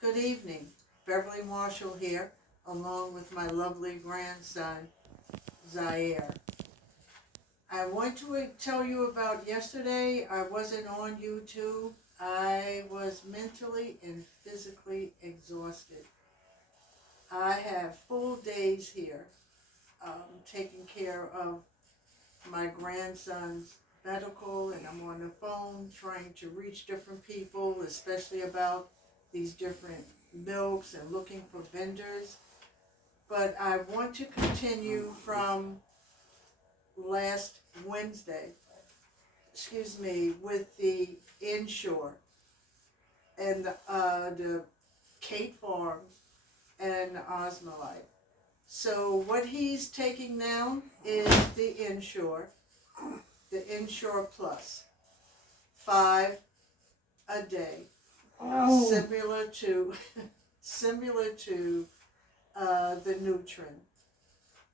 Good evening. Beverly Marshall here, along with my lovely grandson, Zaire. I want to tell you about yesterday. I wasn't on YouTube. I was mentally and physically exhausted. I have full days here taking care of my grandson's medical, and I'm on the phone trying to reach different people, especially about these different milks and looking for vendors. But I want to continue from last Wednesday, with the inshore and the Kate Farms and the Osmolite. So what he's taking now is the Inshore Plus, 5 a day, similar to the Nutrin,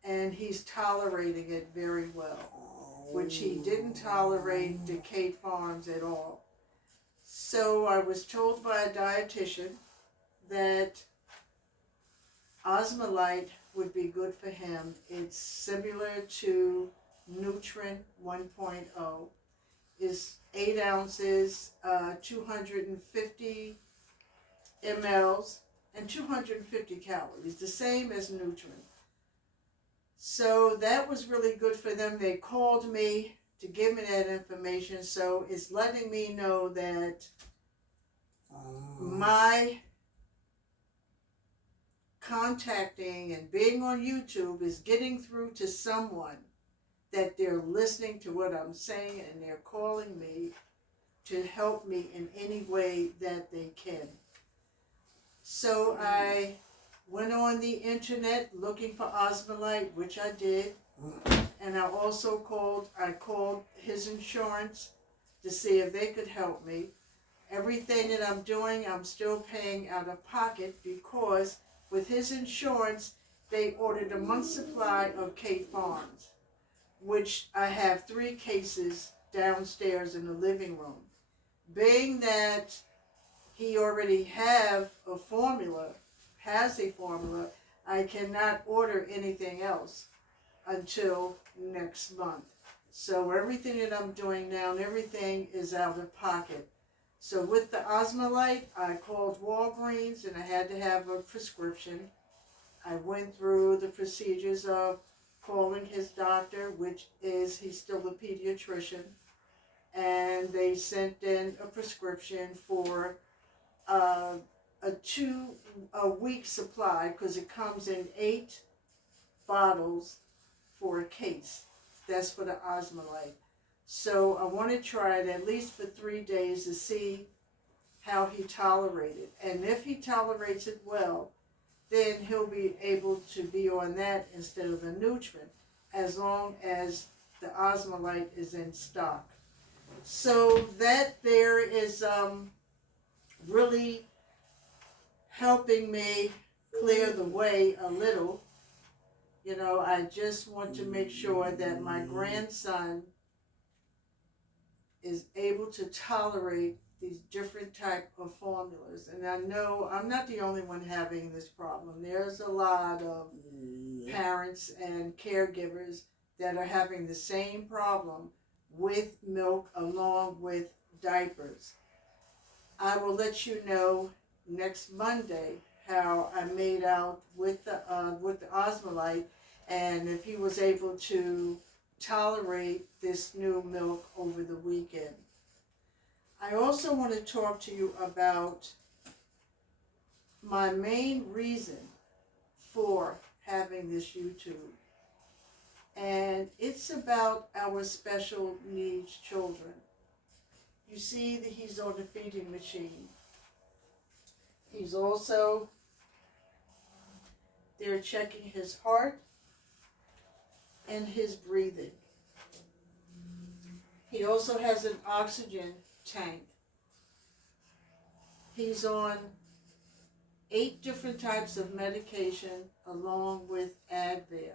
and he's tolerating it very well, which he didn't tolerate the Kate Farms at all. So I was told by a dietitian that Osmolite would be good for him. It's similar to Nutrin 1.0. Is 8 ounces, 250 mLs, and 250 calories, the same as Nutrin. So that was really good for them. They called me to give me that information, so it's letting me know that my contacting and being on YouTube is getting through to someone, that they're listening to what I'm saying and they're calling me to help me in any way that they can. So I went on the internet looking for Osmolite, which I did, and I called his insurance to see if they could help me. Everything that I'm doing, I'm still paying out of pocket, because with his insurance, they ordered a month's supply of Kate Farms, which I have 3 cases downstairs in the living room. Being that he already has a formula, I cannot order anything else until next month. So everything that I'm doing now, and everything is out of pocket. So with the Osmolite, I called Walgreens and I had to have a prescription. I went through the procedures of calling his doctor, he's still a pediatrician, and they sent in a prescription for a week supply, because it comes in 8 bottles for a case. That's for the Osmolite. So I want to try it at least for 3 days to see how he tolerates it. And if he tolerates it well, then he'll be able to be on that instead of the Nutrin, as long as the Osmolite is in stock. So that there is really helping me clear the way a little. I just want to make sure that my grandson is able to tolerate these different type of formulas. And I know I'm not the only one having this problem. There's a lot of parents and caregivers that are having the same problem with milk along with diapers. I will let you know next Monday how I made out with the Osmolite, and if he was able to tolerate this new milk over the weekend. I also want to talk to you about my main reason for having this YouTube. And it's about our special needs children. You see that he's on the feeding machine. He's also, they're checking his heart and his breathing. He also has an oxygen tank. He's on 8 different types of medication along with Advair.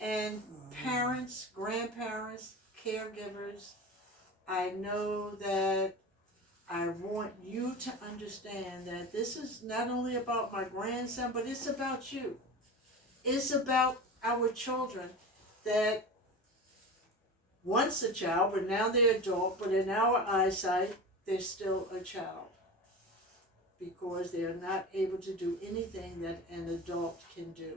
And parents, grandparents, caregivers, I know that I want you to understand that this is not only about my grandson, but it's about you. It's about our children that once a child, but now they're adult, but in our eyesight, they're still a child because they are not able to do anything that an adult can do.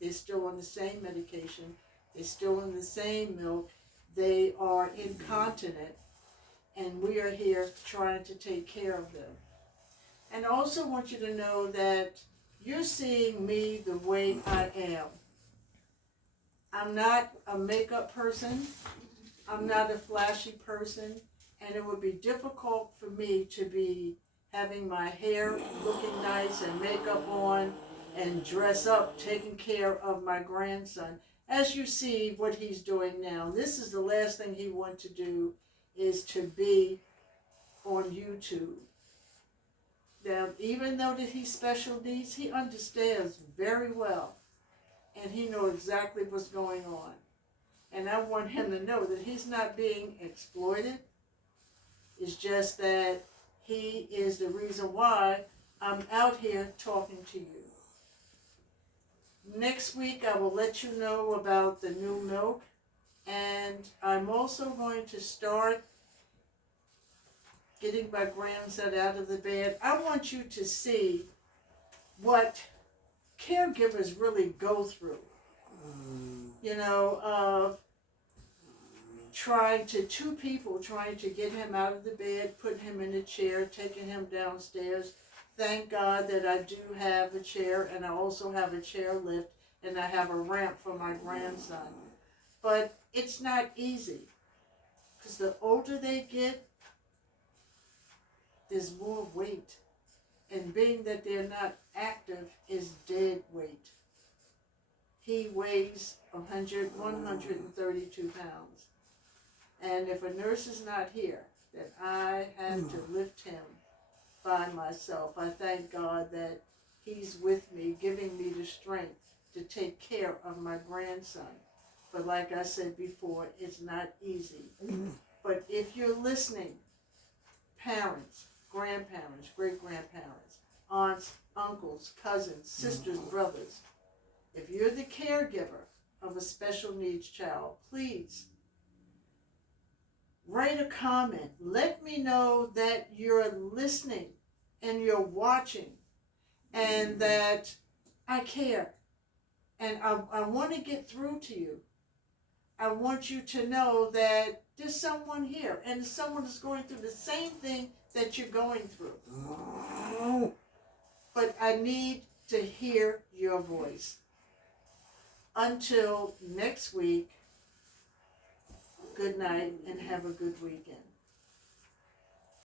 They're still on the same medication. They're still on the same milk. They are incontinent, and we are here trying to take care of them. And I also want you to know that you're seeing me the way I am. I'm not a makeup person. I'm not a flashy person. And it would be difficult for me to be having my hair looking nice and makeup on and dress up, taking care of my grandson. As you see what he's doing now, this is the last thing he wants to do, is to be on YouTube. Now, even though that he's special needs, he understands very well, and he knows exactly what's going on. And I want him to know that he's not being exploited. It's just that he is the reason why I'm out here talking to you. Next week, I will let you know about the new milk, and I'm also going to start getting my grandson out of the bed. I want you to see what caregivers really go through. You know, two people trying to get him out of the bed, putting him in a chair, taking him downstairs. Thank God that I do have a chair, and I also have a chair lift, and I have a ramp for my grandson. But it's not easy, because the older they get, there's more weight. And being that they're not active is dead weight. He weighs 132 pounds. And if a nurse is not here, then I have to lift him by myself. I thank God that he's with me, giving me the strength to take care of my grandson. But like I said before, it's not easy. But if you're listening, parents, grandparents, great-grandparents, aunts, uncles, cousins, sisters, brothers, if you're the caregiver of a special needs child, please write a comment. Let me know that you're listening and you're watching and that I care. And I want to get through to you. I want you to know that there's someone here and someone is going through the same thing that you're going through. But I need to hear your voice. Until next week, good night and have a good weekend.